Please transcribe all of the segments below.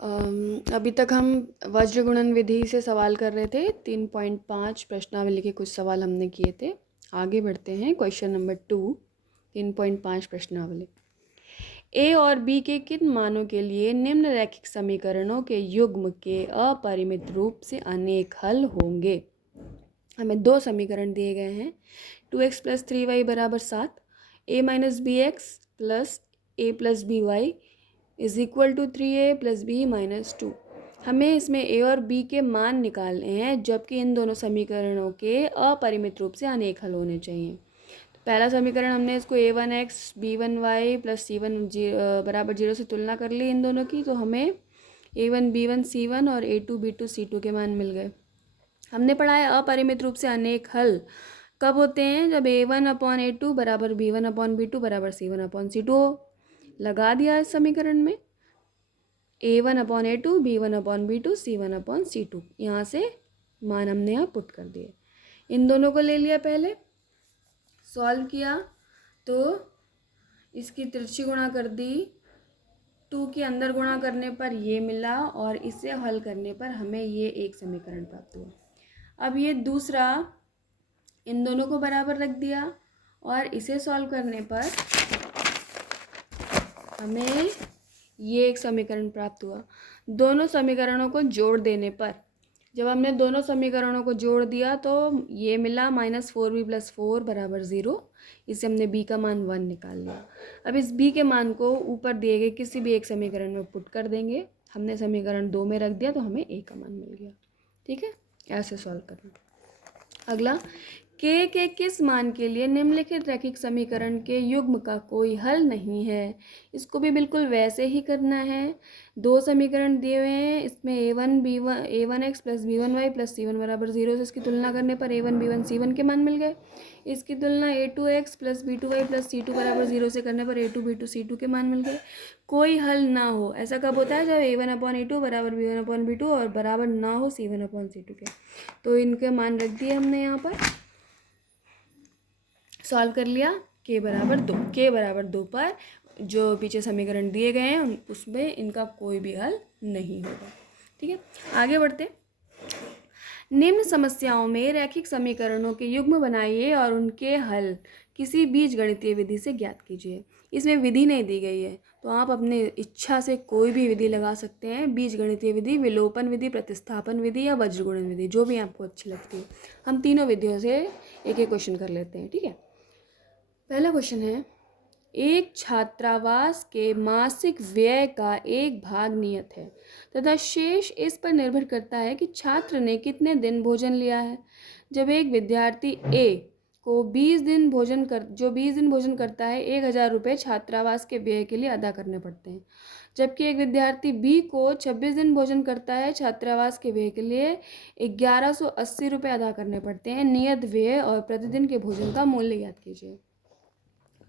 अभी तक हम वज्र गुणन विधि से सवाल कर रहे थे। 3.5 प्रश्नावली के कुछ सवाल हमने किए थे। आगे बढ़ते हैं क्वेश्चन नंबर 2। 3.5 प्रश्नावली। ए और बी के किन मानों के लिए निम्न रैखिक समीकरणों के युग्म के अपरिमित रूप से अनेक हल होंगे। हमें दो समीकरण दिए गए हैं। 2x + 3y = 7, a - bx + a + by = 3a + b - 2। हमें इसमें a और b के मान निकालने हैं, जबकि इन दोनों समीकरणों के अपरिमित रूप से अनेक हल होने चाहिए। तो पहला समीकरण हमने इसको a1x b1y + c1 = 0 से तुलना कर ली इन दोनों की, तो हमें a1 b1 c1 और a2 b2 c2 के मान मिल गए। हमने पढ़ा है अपरिमित रूप से अनेक हल कब होते हैं, जब a1/a2 = b1/b2 = c1/c2 हो। लगा दिया इस समीकरण में a1/a2 b1/b2 c1/c2, यहाँ से मान हमने यहाँ पुट कर दिए। इन दोनों को ले लिया, पहले सॉल्व किया तो इसकी तिरछी गुणा कर दी, 2 के अंदर गुणा करने पर ये मिला और इसे हल करने पर हमें ये एक समीकरण प्राप्त हुआ। अब ये दूसरा, इन दोनों को बराबर रख दिया और इसे सॉल्व करने पर हमें ये एक समीकरण प्राप्त हुआ। दोनों समीकरणों को जोड़ देने पर, जब हमने दोनों समीकरणों को जोड़ दिया तो ये मिला -4b + 4 = 0। इससे हमने b का मान 1 निकाल लिया। अब इस b के मान को ऊपर दिए गए किसी भी एक समीकरण में पुट कर देंगे। हमने समीकरण 2 में रख दिया तो हमें a का मान मिल गया। ठीक है, ऐसे सॉल्व करना। अगला, k के किस मान के लिए निम्नलिखित रैखिक समीकरण के युग्म का कोई हल नहीं है। इसको भी बिल्कुल वैसे ही करना है। दो समीकरण दिए हुए हैं, इसमें a1x + b1y + c1 = 0 से इसकी तुलना करने पर a1 b1 c1 के मान मिल गए। इसकी तुलना a2x + b2y + c2 = 0 से करने पर a2 b2 c2 के मान मिल गए। कोई हल ना हो, ऐसा कब होता है, जब a1/a2 = b1/b2 और बराबर ना हो c1/c2 के। तो इनके मान रख दिए हमने यहाँ पर, सॉल्व कर लिया। k = 2, k = 2 पर जो पीछे समीकरण दिए गए हैं उसमें इनका कोई भी हल नहीं होगा। ठीक है, आगे बढ़ते। निम्न समस्याओं में रैखिक समीकरणों के युग्म बनाइए और उनके हल किसी बीजगणितीय विधि से ज्ञात कीजिए। इसमें विधि नहीं दी गई है, तो आप अपने इच्छा से कोई भी विधि लगा सकते हैं। बीजगणितीय विधि, विलोपन विधि, प्रतिस्थापन विधि या वज्रगुणन विधि, जो भी आपको अच्छी लगती है। हम तीनों विधियों से एक एक क्वेश्चन कर लेते हैं। ठीक है, पहला क्वेश्चन है, एक छात्रावास के मासिक व्यय का एक भाग नियत है तथा शेष इस पर निर्भर करता है कि छात्र ने कितने दिन भोजन लिया है। जब एक विद्यार्थी ए को 20 दिन भोजन करता है, 1000 रुपये छात्रावास के व्यय के लिए अदा करने पड़ते हैं। जबकि एक विद्यार्थी बी को 26 दिन भोजन करता है, छात्रावास के व्यय के लिए 1180 रुपये अदा करने पड़ते हैं। नियत व्यय और प्रतिदिन के भोजन का मूल्य ज्ञात कीजिए।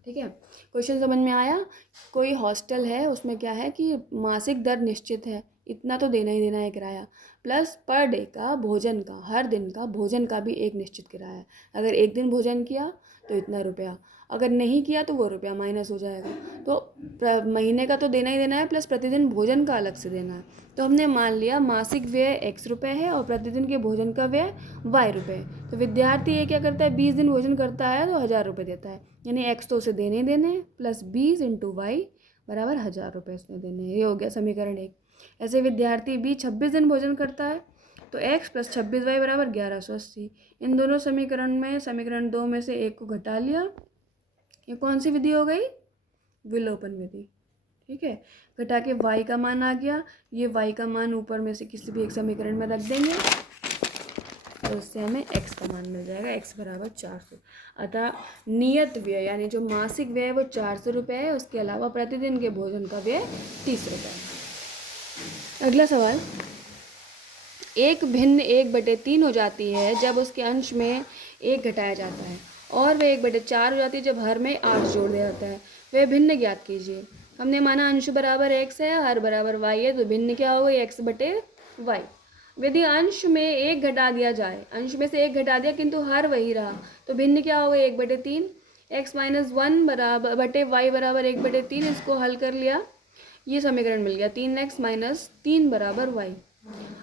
ठीक है, क्वेश्चन समझ में आया। कोई हॉस्टल है, उसमें क्या है कि मासिक दर निश्चित है, इतना तो देना ही देना है किराया, प्लस पर डे का भोजन का, हर दिन का भोजन का भी एक निश्चित किराया है। अगर एक दिन भोजन किया तो इतना रुपया, अगर नहीं किया तो वो रुपया माइनस हो जाएगा। तो महीने का तो देना ही देना है, प्लस प्रतिदिन भोजन का अलग से देना है। तो हमने मान लिया मासिक व्यय x रुपये है और प्रतिदिन के भोजन का व्यय y रुपये। तो विद्यार्थी ये क्या करता है, 20 दिन भोजन करता है तो 1000 रुपये देता है, यानी x तो उसे देने ही देने हैं, प्लस 20 × y = 1000 रुपये उसने देने हैं। ये हो गया समीकरण 1। ऐसे विद्यार्थी b 26 दिन भोजन करता है तो x + 26y = 1180। इन दोनों समीकरण में समीकरण 2 में से एक को घटा लिया। ये कौन सी विधि हो गई, विलोपन विधि। ठीक है, घटा के y का मान आ गया। ये y का मान ऊपर में से किसी भी एक समीकरण में रख देंगे तो उससे हमें x का मान मिल जाएगा, x = 400। अतः नियत व्यय यानी जो मासिक व्यय वो 400 रुपये है, उसके अलावा प्रतिदिन के भोजन का व्यय 30 रुपये है। अगला सवाल, एक भिन्न 1/3 हो जाती है जब उसके अंश में 1 घटाया जाता है, और वह 1/4 हो जाती है जब हर में 8 जोड़ दिया जाता है। वह भिन्न ज्ञात कीजिए। हमने माना अंश बराबर x है, हर बराबर y है, तो भिन्न क्या हो गई, x/y। यदि अंश में 1 घटा दिया जाए, अंश में से 1 घटा दिया किंतु हर वही रहा, तो भिन्न क्या हो गई, 1/3। x - 1 / y = 1/3। इसको हल कर लिया, ये समीकरण मिल गया 3x माइनस 3 बराबर y।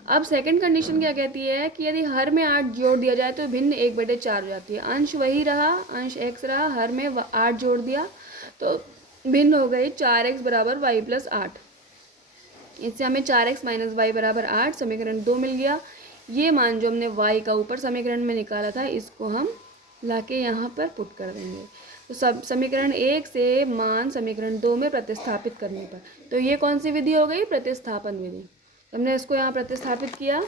अब सेकंड कंडीशन क्या कहती है कि यदि हर में 8 जोड़ दिया जाए तो भिन्न 1/4 हो जाती है। अंश वही रहा, अंश x रहा, हर में 8 जोड़ दिया तो भिन्न हो गई 4x बराबर y प्लस 8। इससे हमें 4x माइनस वाई बराबर 8 समीकरण 2 मिल गया। ये मान जो हमने y का ऊपर समीकरण में निकाला था इसको हम लाके यहाँ पर पुट कर देंगे। तो सब समीकरण 1 से मान समीकरण 2 में प्रतिस्थापित करने पर, तो ये कौन सी विधि हो गई? प्रतिस्थापन विधि। हमने इसको यहाँ प्रतिस्थापित किया,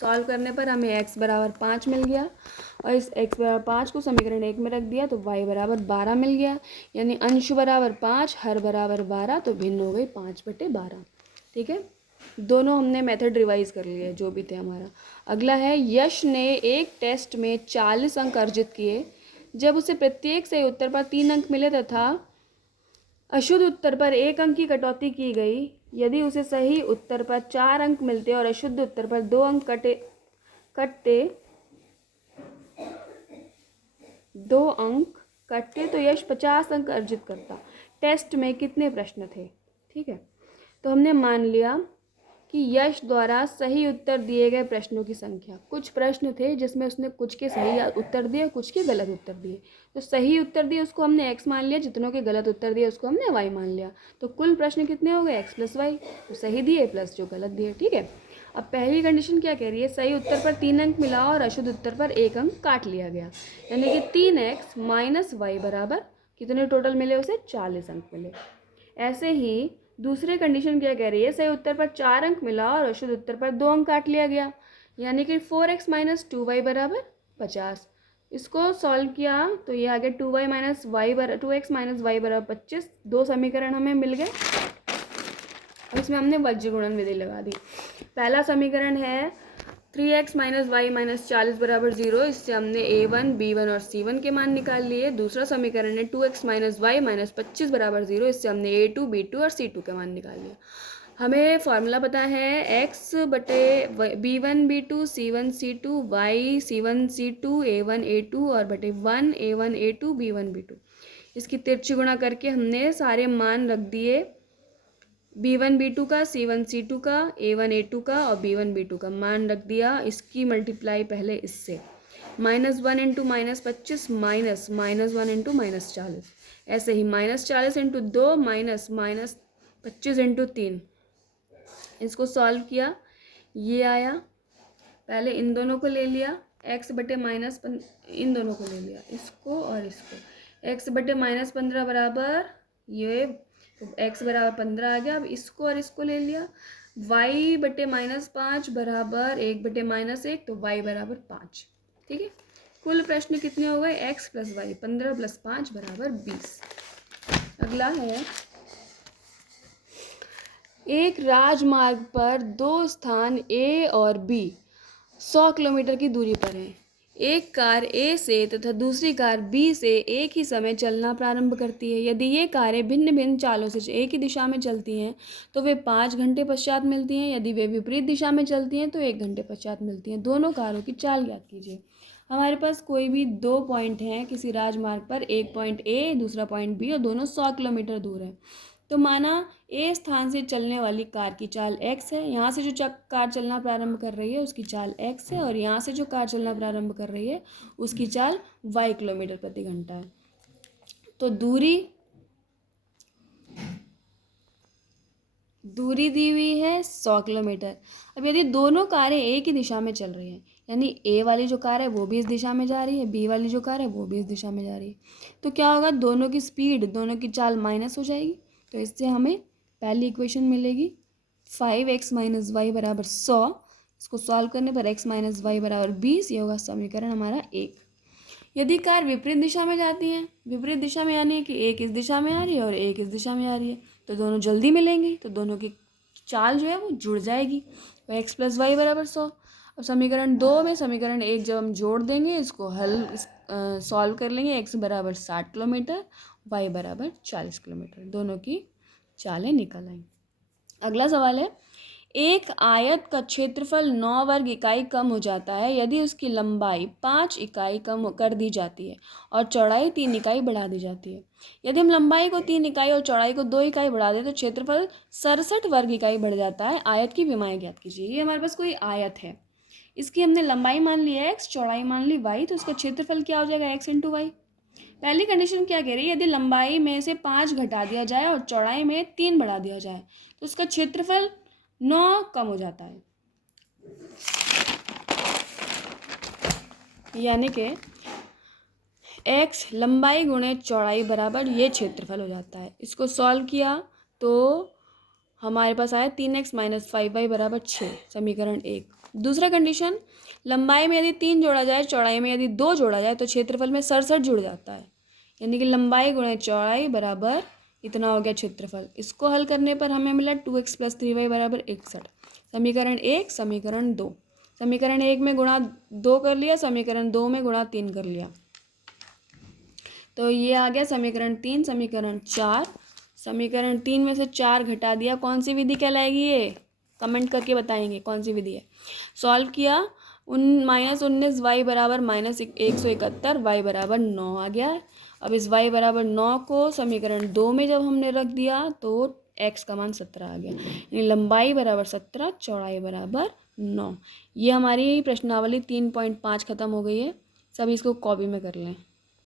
सॉल्व करने पर हमें x बराबर 5 मिल गया और इस x बराबर 5 को समीकरण 1 में रख दिया तो y बराबर 12 मिल गया। यानी अंश बराबर 5, हर बराबर 12, तो भिन्न हो गई 5/12। ठीक है, दोनों हमने मेथड रिवाइज कर लिए जो भी थे हमारा। अगला है, यश ने एक टेस्ट में 40 अंक अर्जित किए। जब उसे प्रत्येक सही उत्तर पर 3 अंक मिले तथा अशुद्ध उत्तर पर 1 अंक की कटौती की गई। यदि उसे सही उत्तर पर 4 अंक मिलते और अशुद्ध उत्तर पर 2 अंक कटते तो यश 50 अंक अर्जित करता। टेस्ट में कितने प्रश्न थे? ठीक है, तो हमने मान लिया कि यश द्वारा सही उत्तर दिए गए प्रश्नों की संख्या, कुछ प्रश्न थे जिसमें उसने कुछ के सही उत्तर दिए, कुछ के गलत उत्तर दिए। तो सही उत्तर दिए उसको हमने x मान लिया, जितनों के गलत उत्तर दिए उसको हमने y मान लिया। तो कुल प्रश्न कितने हो गए? x प्लस वाई, तो सही दिए प्लस जो गलत दिए। ठीक है, अब पहली कंडीशन क्या कह रही है? सही उत्तर पर 3 अंक मिला और अशुद्ध उत्तर पर 1 अंक काट लिया गया, यानी कि 3x माइनस वाई बराबर कितने टोटल मिले? उसे 40 अंक मिले। ऐसे ही दूसरी कंडीशन क्या कह रही है? सही उत्तर पर 4 अंक मिला और अशुद्ध उत्तर पर 2 अंक काट लिया गया, यानी कि 4x माइनस 2y बराबर 50। इसको सॉल्व किया तो ये आ गया 2x माइनस वाई बराबर 25। दो समीकरण हमें मिल गए और इसमें हमने वज्र गुणन विधि लगा दी। पहला समीकरण है 3x माइनस वाई माइनस 40 बराबर 0। इससे हमने a1, b1 और c1 के मान निकाल लिए। दूसरा समीकरण है 2x माइनस वाई माइनस 25 बराबर 0। इससे हमने a2, b2 और c2 के मान निकाल लिया। हमें फॉर्मूला पता है x बटे b1 b2 c1 c2 y c1 c2 a1 a2 और बटे 1 a1 a2 b1 b2। इसकी तिरछी गुणा करके हमने सारे मान रख दिए, b1 b2 का, c1 c2 का, a1 a2 का और b1 b2 का मान रख दिया। इसकी मल्टीप्लाई पहले इससे, -1 इंटू -25 माइनस -1 इंटू -40। ऐसे ही -40 इंटू 2 माइनस -25 इंटू 3। इसको सॉल्व किया, ये आया। पहले इन दोनों को ले लिया, x बटे माइनस इन दोनों को ले लिया, इसको और इसको। x बटे -15 बराबर ये, तो x बराबर 15 आ गया। अब इसको और इसको ले लिया, y बटे -5 बराबर 1 बटे -1, तो y बराबर 5। ठीक है, कुल प्रश्न कितने हो गए? x प्लस वाई, 15 प्लस 5 बराबर 20। अगला है, एक राजमार्ग पर दो स्थान A और B 100 किलोमीटर की दूरी पर हैं। एक कार A से तथा दूसरी कार B से एक ही समय चलना प्रारंभ करती है। यदि ये कारें भिन्न भिन्न चालों से एक ही दिशा में चलती हैं तो वे 5 घंटे पश्चात मिलती हैं। यदि वे विपरीत दिशा में चलती हैं तो 1 घंटे पश्चात मिलती हैं। दोनों कारों की चाल ज्ञात कीजिए। हमारे पास कोई भी दो पॉइंट हैं किसी राजमार्ग पर, एक पॉइंट A दूसरा पॉइंट B और दोनों 100 किलोमीटर दूर हैं। तो माना ए स्थान से चलने वाली कार की चाल x है, यहाँ से जो कार चलना प्रारंभ कर रही है उसकी चाल x है और यहाँ से जो कार चलना प्रारंभ कर रही है उसकी चाल y किलोमीटर प्रति घंटा है। तो दूरी दी हुई है 100 किलोमीटर। अब यदि दोनों कारें एक ही दिशा में चल रही हैं, यानी ए वाली जो कार है वो भी इस दिशा में जा रही है, बी वाली जो कार है वो भी इस दिशा में जा रही है, तो क्या होगा? दोनों की स्पीड, दोनों की चाल माइनस हो जाएगी। तो इससे हमें पहली इक्वेशन मिलेगी 5x माइनस वाई बराबर 100। इसको सॉल्व करने पर x माइनस वाई बराबर 20। ये होगा समीकरण हमारा 1। यदि कार विपरीत दिशा में जाती हैं, विपरीत दिशा में यानी कि एक इस दिशा में आ रही है और एक इस दिशा में आ रही है, तो दोनों जल्दी मिलेंगी, तो दोनों की चाल जो है वो जुड़ जाएगी। तो x प्लस वाई बराबर 100। अब समीकरण 2 में समीकरण 1 जब हम जोड़ देंगे, इसको हल सॉल्व कर लेंगे, x बराबर 60 किलोमीटर, y बराबर 40 किलोमीटर, दोनों की चालें निकल आएंगी। अगला सवाल है, एक आयत का क्षेत्रफल 9 वर्ग इकाई कम हो जाता है यदि उसकी लंबाई 5 इकाई कम कर दी जाती है और चौड़ाई 3 इकाई बढ़ा दी जाती है। यदि हम लंबाई को 3 इकाई और चौड़ाई को 2 इकाई बढ़ा दें तो क्षेत्रफल 67 वर्ग इकाई बढ़ जाता है। आयत की विमाएँ ज्ञात कीजिए। ये हमारे पास कोई आयत है, इसकी हमने लंबाई मान ली x, चौड़ाई मान ली y, तो उसका क्षेत्रफल क्या हो जाएगा x इंटू वाई। पहली कंडीशन क्या कह रही है, यदि लंबाई में से 5 घटा दिया जाए और चौड़ाई में 3 बढ़ा दिया जाए तो उसका क्षेत्रफल 9 कम हो जाता है। यानी कि x लंबाई गुणे चौड़ाई बराबर ये क्षेत्रफल हो जाता है। इसको सॉल्व किया तो हमारे पास आया 3x माइनस 5y बराबर 6, समीकरण 1। दूसरा कंडीशन, लंबाई में यदि 3 जोड़ा जाए, चौड़ाई में यदि 2 जोड़ा जाए तो क्षेत्रफल में 67 जुड़ जाता है। यानी कि लंबाई गुणे चौड़ाई बराबर इतना हो गया क्षेत्रफल। इसको हल करने पर हमें मिला 2x प्लस 3y बराबर 61, समीकरण 1, समीकरण 2। समीकरण 1 में गुणा 2 कर लिया, समीकरण 2 में गुणा 3 कर लिया, तो ये आ गया समीकरण 3। समीकरण 4, समीकरण 3 में से 4 घटा दिया, कौन सी विधि कहलाएगी ये, कमेंट करके बताएंगे कौन सी विधि है। सॉल्व किया, -19y बराबर -171, y बराबर 9 आ गया। अब इस y बराबर 9 को समीकरण 2 में जब हमने रख दिया तो x का मान 17 आ गया। यानी लंबाई बराबर 17, चौड़ाई बराबर 9। ये हमारी प्रश्नावली 3.5 खत्म हो गई है। सभी इसको कॉपी में कर लें।